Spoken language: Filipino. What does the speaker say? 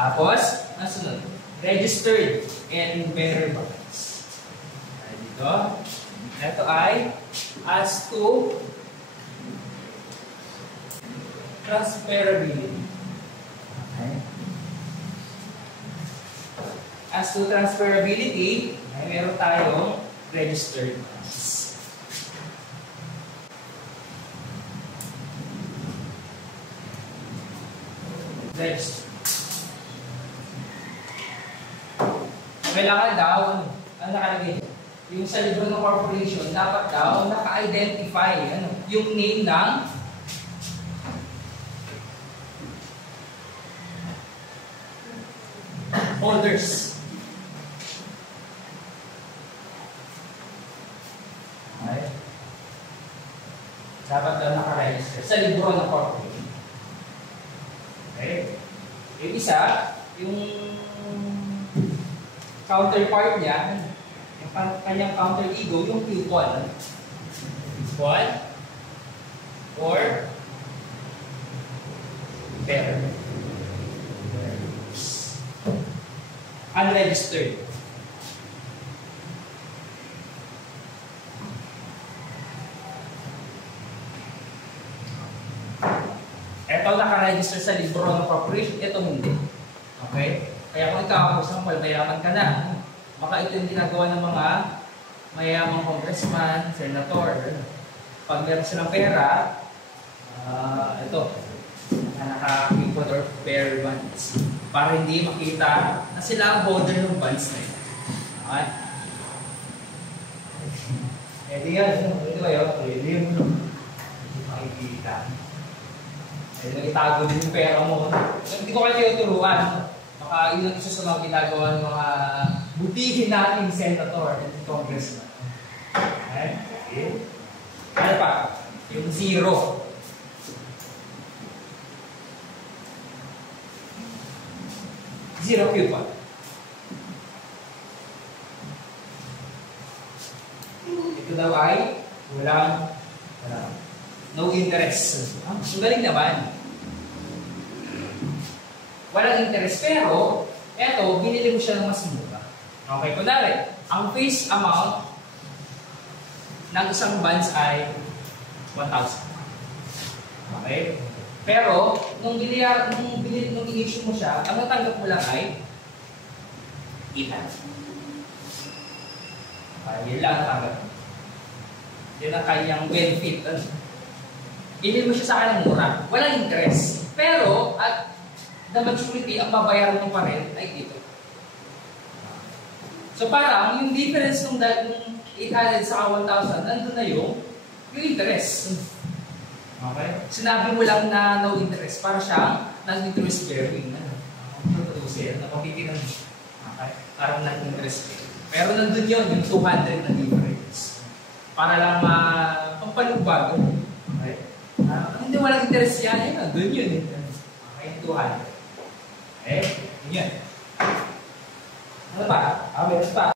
Tapos, ang sunod, registered and bearer bonds. Dito, ito ay as to transferability. Okay. As to transferability, ay meron tayong registered bonds. Registered. Kailangan daw, ano nakalagay? Yung sa libro ng corporation, dapat daw naka-identify yung name ng holders. Okay. Dapat daw naka-register sa libro ng corporation. Okay. Yung isa, yung counterpart niya, yung kanyang counter ego, yung people. People or bearer. Unregistered. Ito naka-register sa libro ng corporation, ito hindi. Okay? Kaya kung ikaw, for example, mayaman ka na, baka ito yung ginagawa ng mga mayamang congressman, senator. Pag meron silang pera, ito, naka-people or bearer bonds. Para hindi makita na sila ang holder ng bonds na yun. Okay? Pwede yan. Pwede kayo. Pwede yun. Hindi makikita. Pwede nang itago din yung pera mo. Hindi ko kayo turuan. Baka yun ang isa sa mga ginagawa ng mga butihin nating senator at congressman. Okay? Okay. Ano pa? Yung zero. Zero coupon. Ito daw ay walang no interest. Ang galing naman. Walang interest, pero eto, binili mo siya ng mas mura. Okay, kunwari, ang face amount ng isang bonds ay 1,000. Okay? Pero, nung in-issue mo siya, ang natanggap mo lang ay 800. Okay, yun lang natanggap mo. Yun ang kanyang benefit. Binili mo siya sa akin ng mura. Walang interest. Pero, at the maturity, ang mabayaran mo pa rin ay dito. So parang, yung difference ng 800 sa 1,000, nandun na yung interest. Okay? Sinabi mo lang na no interest, para siyang non-interest bearing. Producer, napapitinan mo. Okay? Parang non-interest bearing. Pero nandun yun, yung 200 na difference. Para lang pampalubag. Okay? Hindi walang interest yan, yun, nandun yun. Okay, 200. Okay? Yun yan. Ano pa? Meron pa.